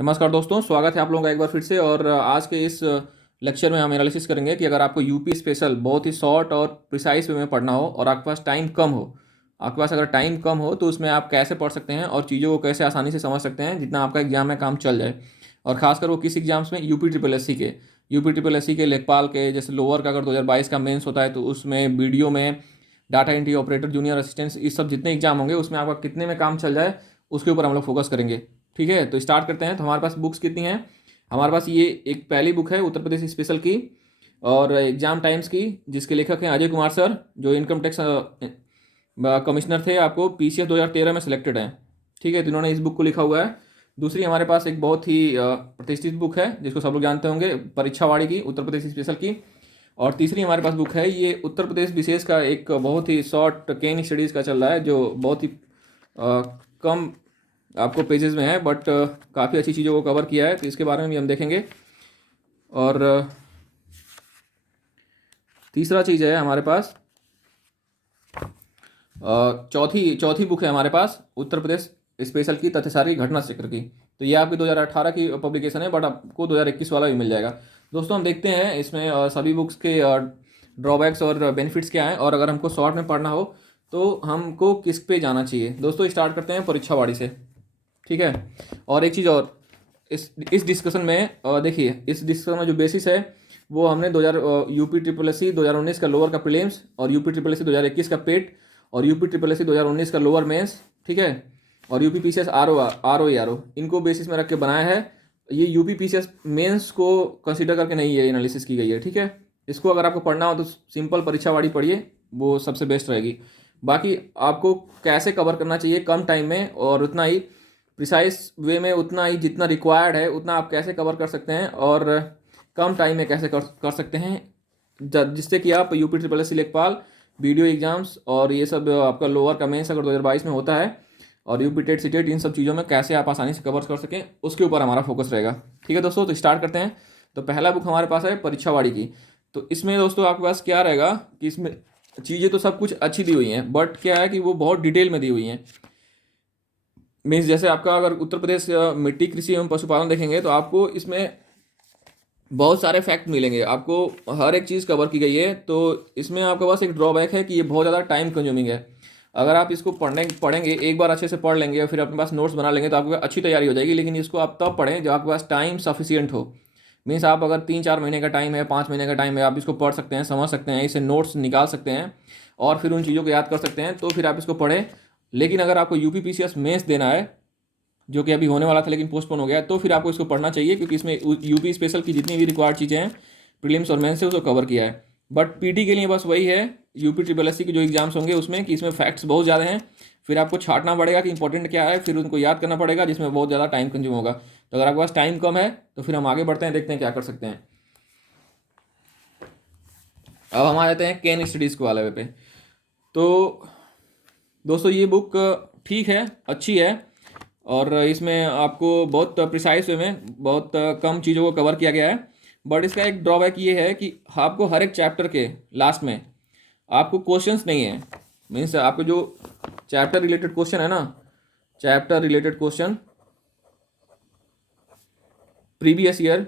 नमस्कार दोस्तों, स्वागत है आप लोगों का एक बार फिर से। और आज के इस लेक्चर में हम एनालिसिस करेंगे कि अगर आपको यूपी स्पेशल बहुत ही शॉर्ट और प्रिसाइज वे में पढ़ना हो और आपके पास टाइम कम हो, आपके पास अगर टाइम कम हो तो उसमें आप कैसे पढ़ सकते हैं और चीज़ों को कैसे आसानी से समझ सकते हैं जितना आपका एग्जाम में काम चल जाए। और खासकर वो किस एग्जाम्स में, यूपी ट्रिपल एस सी के, लेखपाल के, जैसे लोअर का अगर 2022 का मेंस होता है तो उसमें, वीडियो में, data entry operator, junior assistants, इस सब जितने एग्जाम होंगे उसमें आपका कितने में काम चल जाए उसके ऊपर हम लोग फोकस करेंगे। ठीक है, तो स्टार्ट करते हैं। तो हमारे पास बुक्स कितनी हैं? हमारे पास ये एक पहली बुक है उत्तर प्रदेश स्पेशल की और एग्जाम टाइम्स की, जिसके लेखक हैं अजय कुमार सर, जो इनकम टैक्स कमिश्नर थे, आपको पीसीएस 2013 में सिलेक्टेड हैं। ठीक है, तो इन्होंने इस बुक को लिखा हुआ है। दूसरी हमारे पास एक बहुत ही प्रतिष्ठित बुक है जिसको सब लोग जानते होंगे, परीक्षावाड़ी की, उत्तर प्रदेश स्पेशल की। और तीसरी हमारे पास बुक है, ये उत्तर प्रदेश विशेष का एक बहुत ही शॉर्ट केन स्टडीज़ का चल रहा है, जो बहुत ही कम आपको पेजेस में है, बट काफ़ी अच्छी चीज़ों को कवर किया है, तो इसके बारे में भी हम देखेंगे। और तीसरा चीज़ है हमारे पास, चौथी चौथी बुक है हमारे पास उत्तर प्रदेश स्पेशल की, तथ्यसारी घटना चक्र की। तो ये आपकी 2018 की पब्लिकेशन है, बट आपको 2021 वाला भी मिल जाएगा। दोस्तों हम देखते हैं इसमें सभी बुक्स के ड्रॉबैक्स और बेनिफिट्स क्या हैं, और अगर हमको शॉर्ट में पढ़ना हो तो हमको किस पे जाना चाहिए। दोस्तों स्टार्ट करते हैं परीक्षावाड़ी से। ठीक है, और एक चीज़ और, इस डिस्कशन में देखिए, इस डिस्कशन में जो बेसिस है वो हमने 2000 यूपी ट्रिपल एस सी 2019 का लोअर का प्रीलिम्स, और यूपी ट्रिपल एस सी 2021 का पेट, और यूपी ट्रिपल एस सी 2019 का लोअर मेंस, ठीक है, और यूपी पीसीएस आर ओ इनको बेसिस में रख के बनाया है। ये यूपी पीसीएस मेंस को कंसिडर करके नहीं है एनालिसिस की गई है। ठीक है, इसको अगर आपको पढ़ना हो तो सिंपल परीक्षावाड़ी पढ़िए, वो सबसे बेस्ट रहेगी। बाकी आपको कैसे कवर करना चाहिए कम टाइम में और उतना ही प्रिसाइज वे में, उतना ही जितना रिक्वायर्ड है उतना आप कैसे कवर कर सकते हैं, और कम टाइम में कैसे कर सकते हैं, जिससे कि आप यूपी ट्रिपल एस सी लेखपाल, वीडियो एग्जाम्स और ये सब आपका लोअर का मेंस अगर 2022 में होता है, और यूपी टेट सी टेट, इन सब चीज़ों में कैसे आप आसानी से कवर कर सकें, उसके ऊपर हमारा फोकस रहेगा। ठीक है दोस्तों, तो स्टार्ट करते हैं। तो पहला बुक हमारे पास है परीक्षावाड़ी की। तो इसमें दोस्तों आपके पास क्या रहेगा कि इसमें चीज़ें तो सब कुछ अच्छी दी हुई हैं, बट क्या है कि वो बहुत डिटेल में दी हुई हैं। मीन्स जैसे आपका अगर उत्तर प्रदेश मिट्टी, कृषि एवं पशुपालन देखेंगे तो आपको इसमें बहुत सारे फैक्ट मिलेंगे, आपको हर एक चीज़ कवर की गई है। तो इसमें आपके पास एक ड्रॉबैक है कि ये बहुत ज़्यादा टाइम कंज्यूमिंग है। अगर आप इसको पढ़ेंगे, एक बार अच्छे से पढ़ लेंगे और फिर अपने पास नोट्स बना लेंगे तो आपके पास अच्छी तैयारी हो जाएगी। लेकिन इसको आप तब पढ़ें जब आपके पास टाइम सफिशियंट हो। मीन्स आप अगर 3-4 महीने का टाइम है, 5 महीने का टाइम है, आप इसको पढ़ सकते हैं, समझ सकते हैं, इसे नोट्स निकाल सकते हैं और फिर उन चीज़ों को याद कर सकते हैं, तो फिर आप इसको पढ़ें। लेकिन अगर आपको यूपी पीसीएस मेंस देना है, जो कि अभी होने वाला था लेकिन पोस्टपोन हो गया, तो फिर आपको इसको पढ़ना चाहिए, क्योंकि इसमें यूपी स्पेशल की जितनी भी रिक्वायर्ड चीज़ें हैं प्रीलिम्स और मेंस से उसको कवर किया है। बट पीटी के लिए बस वही है, यूपी ट्रिपल एस सी के जो एग्जाम्स होंगे उसमें, कि इसमें फैक्ट्स बहुत ज़्यादा हैं, फिर आपको छांटना पड़ेगा कि इंपॉर्टेंट क्या है, फिर उनको याद करना पड़ेगा, जिसमें बहुत ज़्यादा टाइम कंज्यूम होगा। तो अगर आपके पास टाइम कम है तो फिर हम आगे बढ़ते हैं, देखते हैं क्या कर सकते हैं। अब हम आ जाते हैं केन स्टडीज़ के वाले पे। तो दोस्तों ये बुक ठीक है, अच्छी है, और इसमें आपको बहुत प्रिसाइज वे में बहुत कम चीज़ों को कवर किया गया है। बट इसका एक ड्रॉबैक ये है कि आपको हर एक चैप्टर के लास्ट में आपको क्वेश्चंस नहीं है। मीन्स आपको जो चैप्टर रिलेटेड क्वेश्चन है ना, chapter related question, previous year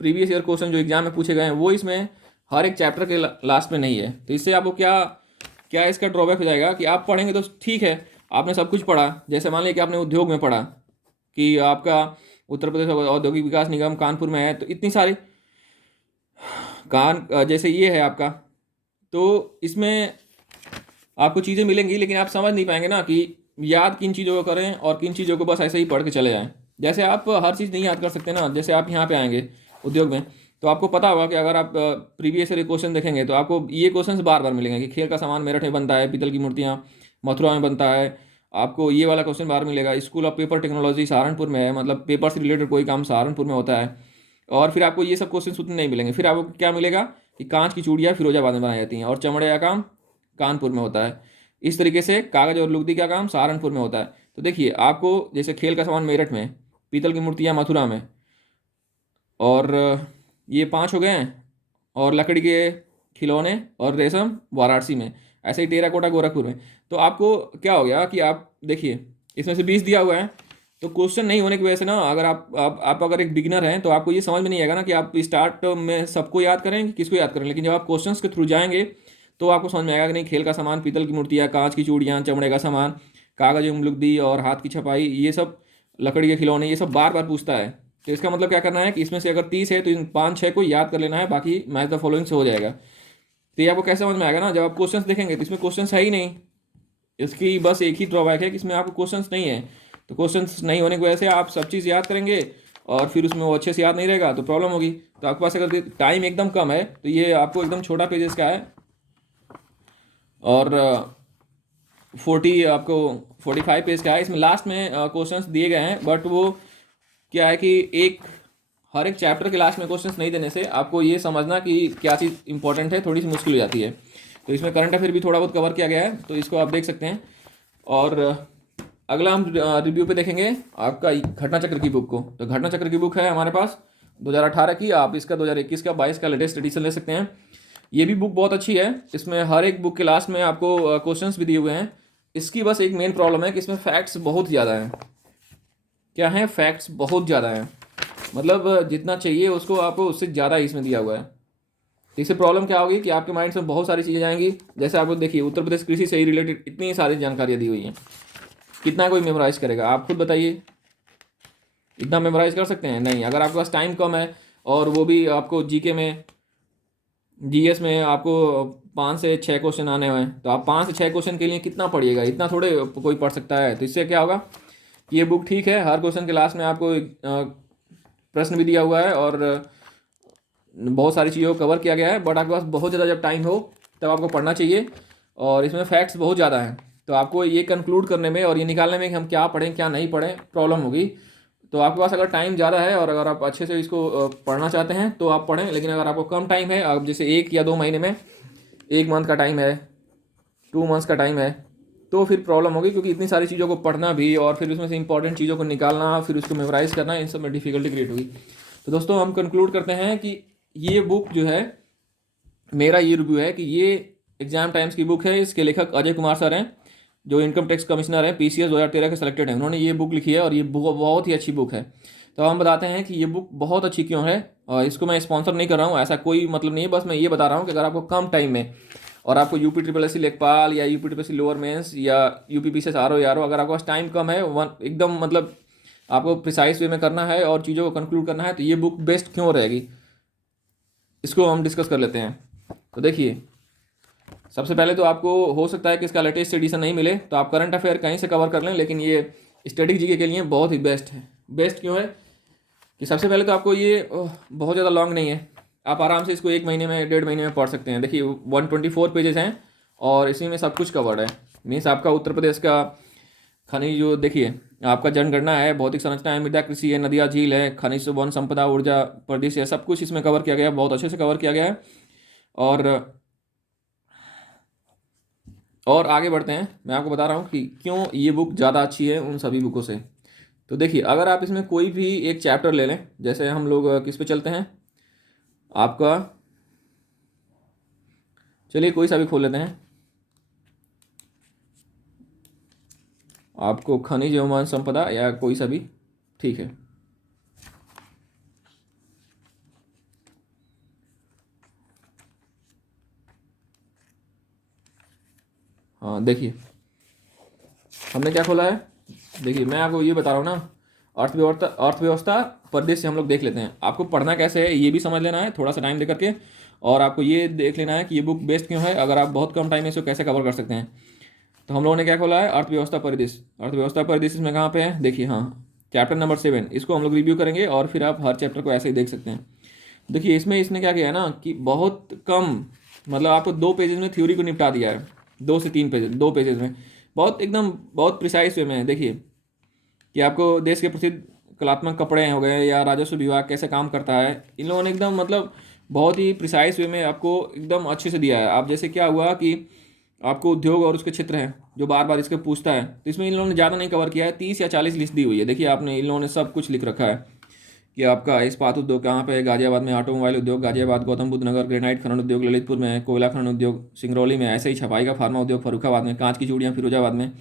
question जो एग्जाम में पूछे गए हैं, वो इसमें हर एक चैप्टर के लास्ट में नहीं है। तो इससे आपको क्या क्या इसका ड्रॉबैक हो जाएगा कि आप पढ़ेंगे तो ठीक है, आपने सब कुछ पढ़ा, जैसे मान लिया कि आपने उद्योग में पढ़ा कि आपका उत्तर प्रदेश औद्योगिक विकास निगम कानपुर में है, तो इतनी सारी जैसे ये है आपका, तो इसमें आपको चीज़ें मिलेंगी, लेकिन आप समझ नहीं पाएंगे ना कि याद किन चीज़ों को करें और किन चीज़ों को बस ऐसे ही पढ़ के चले जाएं। जैसे आप हर चीज़ नहीं याद कर सकते ना, जैसे आप यहाँ पे आएंगे उद्योग में, तो आपको पता होगा कि अगर आप प्रीवियस ईयर क्वेश्चन देखेंगे तो आपको ये क्वेश्चन बार बार मिलेंगे कि खेल का सामान मेरठ में बनता है, पीतल की मूर्तियाँ मथुरा में बनता है। आपको ये वाला क्वेश्चन बार मिलेगा, school of paper technology Saharanpur में है, मतलब पेपर से रिलेटेड कोई काम सहारनपुर में होता है। और फिर आपको ये सब क्वेश्चन उतने नहीं मिलेंगे। फिर आपको क्या मिलेगा कि कांच की चूड़ियाँ फिरोजाबाद में बनाई जाती हैं और चमड़े का काम कानपुर में होता है। इस तरीके से कागज़ और लुगदी का काम सहारनपुर में होता है। तो देखिए, आपको जैसे खेल का सामान मेरठ में, पीतल की मूर्तियाँ मथुरा में, और ये 5 हो गए हैं, और लकड़ी के खिलौने और रेशम वाराणसी में, ऐसे ही टेराकोटा गोरखपुर में। तो आपको क्या हो गया कि आप देखिए, इसमें से 20 दिया हुआ है, तो क्वेश्चन नहीं होने की वजह से ना, अगर आप अगर एक बिगिनर हैं तो आपको ये समझ में नहीं आएगा ना कि आप स्टार्ट में सबको याद करें कि किसको याद करें। लेकिन जब आप क्वेश्चंस के थ्रू जाएंगे तो आपको समझ में आएगा कि नहीं, खेल का सामान, पीतल की मूर्तियाँ, कांच की चूड़ियाँ, चमड़े का सामान, कागज उंगलुगदी और हाथ की छपाई, ये सब लकड़ी के खिलौने, ये सब बार बार पूछता है। तो इसका मतलब क्या करना है कि इसमें से अगर 30 है तो इन 5-6 को याद कर लेना है, बाकी मैच द फॉलोइंग से हो जाएगा। तो ये आपको कैसे समझ में आएगा ना, जब आप क्वेश्चंस देखेंगे तो इसमें क्वेश्चंस है ही नहीं। इसकी बस एक ही ड्रॉबैक है कि इसमें आपको क्वेश्चंस नहीं है। तो क्वेश्चंस नहीं होने की वजह से आप सब चीज़ याद करेंगे और फिर उसमें वो अच्छे से याद नहीं रहेगा तो प्रॉब्लम होगी। तो आपके पास अगर टाइम एकदम कम है तो ये आपको एकदम छोटा पेजेस का है, और 45 पेज का है। इसमें लास्ट में क्वेश्चंस दिए गए हैं, बट वो क्या है कि हर एक चैप्टर के लास्ट में क्वेश्चंस नहीं देने से आपको ये समझना कि क्या चीज़ इंपॉर्टेंट है थोड़ी सी मुश्किल हो जाती है। तो इसमें करंट अफेयर भी थोड़ा बहुत कवर किया गया है, तो इसको आप देख सकते हैं। और अगला हम रिव्यू पे देखेंगे आपका घटना चक्र की बुक को। तो घटना चक्र की बुक है हमारे पास 2018 की, आप इसका 2021 का 22 का लेटेस्ट एडिशन ले सकते हैं। ये भी बुक बहुत अच्छी है। इसमें हर एक बुक के लास्ट में आपको क्वेश्चंस भी दिए हुए हैं। इसकी बस एक मेन प्रॉब्लम है कि इसमें फैक्ट्स बहुत ज़्यादा हैं। क्या है, फैक्ट्स बहुत ज़्यादा हैं, मतलब जितना चाहिए उसको आपको उससे ज़्यादा इसमें दिया हुआ है। तो इससे प्रॉब्लम क्या होगी कि आपके माइंड में बहुत सारी चीज़ें जाएंगी। जैसे आपको देखिए उत्तर प्रदेश कृषि से ही रिलेटेड इतनी सारी जानकारियाँ दी हुई हैं, कितना कोई मेमोराइज करेगा, आप खुद बताइए। इतना मेमोराइज कर सकते हैं? नहीं। अगर आपके पास टाइम कम है और वो भी आपको जीके में, जीएस में आपको 5 से 6 क्वेश्चन आने हुए हैं, तो आप 5 से 6 क्वेश्चन के लिए कितना पढ़िएगा? इतना थोड़े कोई पढ़ सकता है। तो इससे क्या होगा कि ये बुक ठीक है, हर क्वेश्चन के लास्ट में आपको प्रश्न भी दिया हुआ है और बहुत सारी चीज़ों को कवर किया गया है। बट आपके पास बहुत ज़्यादा जब टाइम हो तब आपको पढ़ना चाहिए, और इसमें फैक्ट्स बहुत ज़्यादा हैं। तो आपको ये कंक्लूड करने में और ये निकालने में कि हम क्या पढ़ें क्या नहीं पढ़ें प्रॉब्लम होगी। तो आपके पास अगर टाइम ज़्यादा है और अगर आप अच्छे से इसको पढ़ना चाहते हैं तो आप पढ़ें। लेकिन अगर आपको कम टाइम है, आप जैसे 1 या 2 महीने में, 1 मंथ का टाइम है, 2 मंथ्स का टाइम है, तो फिर प्रॉब्लम होगी। क्योंकि इतनी सारी चीज़ों को पढ़ना भी और फिर उसमें से इंपॉर्टेंट चीज़ों को निकालना, फिर उसको मेमोराइज करना, इन सब में डिफिकल्टी क्रिएट होगी। तो दोस्तों हम कंक्लूड करते हैं कि ये बुक जो है, मेरा ये रिव्यू है कि ये एग्जाम टाइम्स की बुक है। इसके लेखक अजय कुमार सर हैं, जो इनकम टैक्स कमिश्नर हैं, पीसीएस 2013 के सिलेक्टेड हैं। उन्होंने ये बुक लिखी है और ये बहुत ही अच्छी बुक है। तो हम बताते हैं कि ये बुक बहुत अच्छी क्यों है। और इसको मैं स्पॉन्सर नहीं कर रहा हूँ, ऐसा कोई मतलब नहीं है, बस मैं ये बता रहा हूँ कि अगर आपको कम टाइम में और आपको यूपी ट्रिपल एस सी लेखपाल या UP triple S C lower mains या यूपी पीसीएस आर ओ, अगर आपके पास टाइम कम है, एकदम मतलब आपको प्रिसाइज वे में करना है और चीज़ों को कंक्लूड करना है, तो ये बुक बेस्ट क्यों रहेगी, इसको हम डिस्कस कर लेते हैं। तो देखिए, सबसे पहले तो आपको हो सकता है कि इसका लेटेस्ट एडिशन नहीं मिले, तो आप करंट अफेयर कहीं से कवर कर लें, लेकिन ये स्टैटिक जीके के लिए बहुत ही बेस्ट है। बेस्ट क्यों है कि सबसे पहले तो आपको ये बहुत ज़्यादा लॉन्ग नहीं है, आप आराम से इसको 1 महीने में, 1.5 महीने में पढ़ सकते हैं। देखिए 124 पेजेस हैं और इसी में सब कुछ कवर्ड है। मीन्स आपका उत्तर प्रदेश का खनिज, जो देखिए आपका जनगणना है, भौतिक संरचना है, मृदा कृषि है, नदियाँ झील है, खनिज वन संपदा, ऊर्जा परिदृश्य है, सब कुछ इसमें कवर किया गया है, बहुत अच्छे से कवर किया गया है। और आगे बढ़ते हैं, मैं आपको बता रहा हूँ कि क्यों ये बुक ज़्यादा अच्छी है उन सभी बुकों से। तो देखिए, अगर आप इसमें कोई भी एक चैप्टर ले लें, जैसे हम लोग किस पे चलते हैं, आपका चलिए कोई सा भी खोल लेते हैं, आपको खनिज एवं वन संपदा या कोई सा भी ठीक है। हाँ देखिए, हमने क्या खोला है, देखिए मैं आपको ये बता रहा हूँ ना, अर्थव्यवस्था परिदृश्य हम लोग देख लेते हैं। आपको पढ़ना कैसे है ये भी समझ लेना है थोड़ा सा टाइम दे करके, और आपको ये देख लेना है कि ये बुक बेस्ट क्यों है, अगर आप बहुत कम टाइम में इसको कैसे कवर कर सकते हैं। तो हम लोगों ने क्या खोला है, अर्थव्यवस्था परिदृश्य। अर्थव्यवस्था परिदृश्य इसमें कहाँ पे है, देखिए हाँ, चैप्टर नंबर 7, इसको हम लोग रिव्यू करेंगे और फिर आप हर चैप्टर को ऐसे ही देख सकते हैं। देखिए इसमें इसने क्या किया है ना कि बहुत कम, मतलब आपको 2 पेजेस में थ्योरी को निपटा दिया है, 2 से 3 पेजेस, 2 पेजेस में बहुत एकदम बहुत प्रिसाइज वे में है। देखिए कि आपको देश के प्रसिद्ध कलात्मक कपड़े हो गए या राजस्व विभाग कैसे काम करता है, इन लोगों ने एकदम मतलब बहुत ही प्रिसाइज वे में आपको एकदम अच्छे से दिया है। आप जैसे क्या हुआ कि आपको उद्योग और उसके क्षेत्र हैं जो बार बार इसके पूछता है, तो इसमें इन लोगों ने ज़्यादा नहीं कवर किया है, 30 या 40 लिस्ट दी हुई है। देखिए आपने, इन लोगों ने सब कुछ लिख रखा है कि आपका इस्पात उद्योग कहाँ पे है, गाजियाबाद में, ऑटोमोबाइल उद्योग गाजियाबाद, गौतम बुद्ध नगर, ग्रेनाइट खनन उद्योग ललितपुर में है, कोयला खनन उद्योग सिंगरौली में, ऐसे ही छपाई का फार्मा उद्योग फर्रुखाबाद में, कांच की चूड़ियाँ फिरोजाबाद में।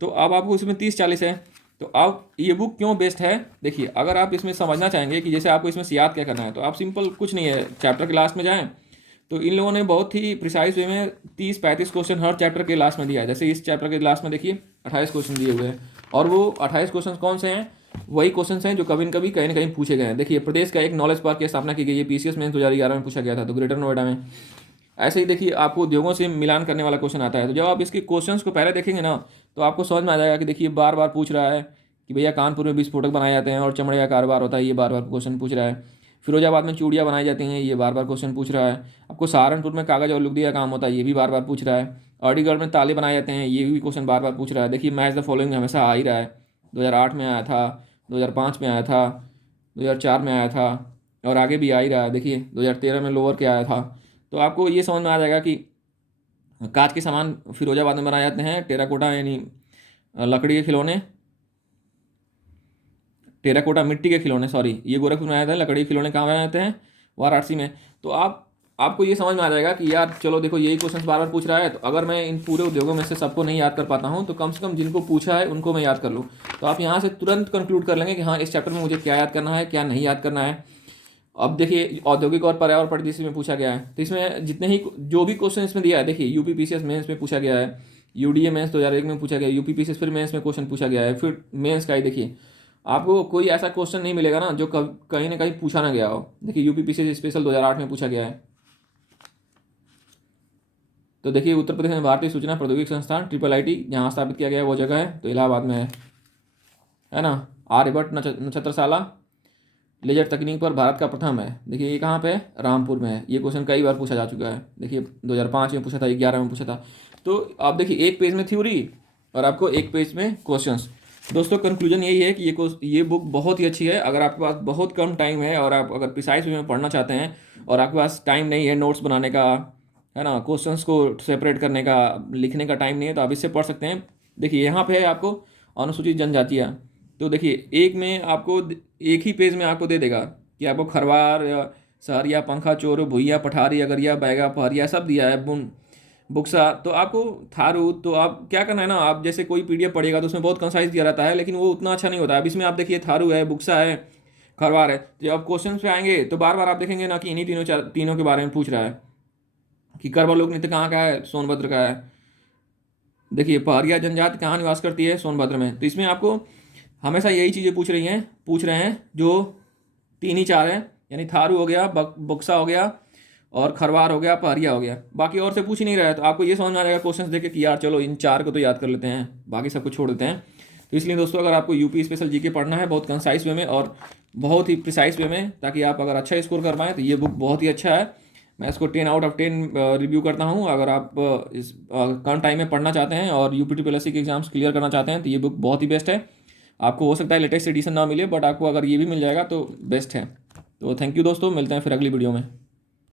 तो अब आपको इसमें 30-40 है। तो आप ये बुक क्यों बेस्ट है, देखिए अगर आप इसमें समझना चाहेंगे कि जैसे आपको इसमें से याद क्या करना है, तो आप सिंपल कुछ नहीं है, चैप्टर के लास्ट में जाएं तो इन लोगों ने बहुत ही प्रिसाइज वे में 30-35 क्वेश्चन हर चैप्टर के लास्ट में दिया है। जैसे इस चैप्टर के लास्ट में देखिए 28 क्वेश्चन दिए हुए हैं, और वो 28 क्वेश्चन कौन से हैं, वही क्वेश्चन हैं जो कभी न कभी कहीं ना कहीं पूछे गए हैं। देखिए प्रदेश का एक नॉलेज पार्क की स्थापना की गई है, पीसीएस में 2011 में पूछा गया था, तो ग्रेटर नोएडा में। ऐसे ही देखिए आपको उद्योगों से मिलान करने वाला क्वेश्चन आता है, तो जब आप इसके क्वेश्चंस को पहले देखेंगे ना, तो आपको समझ में आ जाएगा कि देखिए बार बार पूछ रहा है कि भैया कानपुर में विस्फोटक बनाए जाते हैं और चमड़े का कारोबार होता है, ये बार बार क्वेश्चन पूछ रहा है। फिरोजाबाद में चूड़ियाँ बनाई जाती हैं, ये बार बार क्वेश्चन पूछ रहा है। आपको सहारनपुर में कागज़ और लुगदी का काम होता है, ये भी बार बार पूछ रहा है। अलीगढ़ में ताले बनाए जाते हैं, ये भी क्वेश्चन बार बार पूछ रहा है। देखिए मैच द फॉलोइंग हमेशा आ ही रहा है, 2008 में आया था, 2005 में आया था, 2004 में आया था, और आगे भी आ ही रहा है। देखिए 2013 में लोअर के आया था। तो आपको ये समझ में आ जाएगा कि कांच के सामान फिरोजाबाद में बनाए जाते हैं, टेराकोटा यानी लकड़ी के खिलौने, टेराकोटा मिट्टी के खिलौने, सॉरी ये गोरखपुर में आया था, लकड़ी के खिलौने कहाँ बनाए जाते हैं, वाराणसी में। तो आपको ये समझ में आ जाएगा कि यार चलो देखो यही क्वेश्चन बार बार पूछ रहा है, तो अगर मैं इन पूरे उद्योगों में से सबको नहीं याद कर पाता हूँ, तो कम से कम जिनको पूछा है उनको मैं याद कर लूँ। तो आप यहाँ से तुरंत कंक्लूड कर लेंगे कि हाँ इस चैप्टर में मुझे क्या याद करना है, क्या नहीं याद करना है। अब देखिए औद्योगिक और पर्यावरण परिदृश्य में पूछा गया है, तो इसमें जितने ही जो भी क्वेश्चन इसमें दिया है, देखिए यूपी पीसीएस मेंस में पूछा गया है, यूडीए मेंस 2001 में पूछा गया, यूपी पीसीएस फिर मेंस में क्वेश्चन पूछा गया है, फिर मेंस का ही देखिए आपको कोई ऐसा क्वेश्चन नहीं मिलेगा ना जो कहीं ना कहीं पूछा ना गया हो। देखिए यूपी पीसीएस स्पेशल 2008 में पूछा गया है। तो देखिए उत्तर प्रदेश में भारतीय सूचना प्रौद्योगिकी संस्थान IIIT जहाँ स्थापित किया गया है वो जगह है, तो इलाहाबाद में है ना। आर्यभट्ट नक्षत्रशाला लेजर तकनीक पर भारत का प्रथम है, देखिए ये कहाँ पे है, रामपुर में है। ये क्वेश्चन कई बार पूछा जा चुका है, देखिए 2005 में पूछा था, 11 में पूछा था। तो आप देखिए एक पेज में थ्योरी और आपको एक पेज में क्वेश्चंस। दोस्तों कंक्लूजन यही है कि ये बुक बहुत ही अच्छी है। अगर आपके पास बहुत कम टाइम है और आप अगर प्रिसाइज वे में पढ़ना चाहते हैं और आपके पास टाइम नहीं है नोट्स बनाने का, है ना, क्वेश्चंस को सेपरेट करने का, लिखने का टाइम नहीं है, तो आप इससे पढ़ सकते हैं। देखिए यहाँ पे है आपको अनुसूचित जनजातियाँ, तो देखिए एक में आपको एक ही पेज में आपको दे देगा कि आपको खरवार या सहरिया, पंखा चोर, भुइया, पठारी, अगरिया, बैगा, पहरिया सब दिया है, बुन, बुक्सा। तो आपको थारू, तो आप क्या करना है ना, आप जैसे कोई पीडीएफ पढ़ेगा तो उसमें बहुत कंसाइज दिया रहता है, लेकिन वो उतना अच्छा नहीं होता है। अब इसमें आप देखिए थारू है, बुक्सा है, खरवार है। तो जब आप क्वेश्चन पे आएंगे तो बार बार आप देखेंगे ना कि इन्हीं तीनों के बारे में पूछ रहा है कि करवा लोक नृत्य कहाँ का है, सोनभद्र का है। देखिए पहरिया जनजाति कहाँ निवास करती है, सोनभद्र में। तो इसमें आपको हमेशा यही चीज़ें पूछ रहे हैं जो 3 ही 4 हैं, यानी थारू हो गया, बक्सा हो गया, और खरवार हो गया, पहरिया हो गया। बाकी और से पूछ ही नहीं रहा है। तो आपको ये समझ में आ जाएगा क्वेश्चंस देख के कि यार चलो इन 4 को तो याद कर लेते हैं, बाकी सब कुछ छोड़ देते हैं। तो इसलिए दोस्तों अगर आपको यूपी स्पेशल जीके पढ़ना है बहुत कंसाइज वे में और बहुत ही प्रिसाइज वे में, ताकि आप अगर अच्छा स्कोर कर पाएँ, तो ये बुक बहुत ही अच्छा है। मैं इसको 10/10 रिव्यू करता हूँ। अगर आप इस कम टाइम में पढ़ना चाहते हैं और यूपीटीपीएससी के एग्जाम्स क्लियर करना चाहते हैं, तो ये बुक बहुत ही बेस्ट है। आपको हो सकता है लेटेस्ट एडिशन ना मिले, बट आपको अगर ये भी मिल जाएगा तो बेस्ट है। तो थैंक यू दोस्तों, मिलते हैं फिर अगली वीडियो में।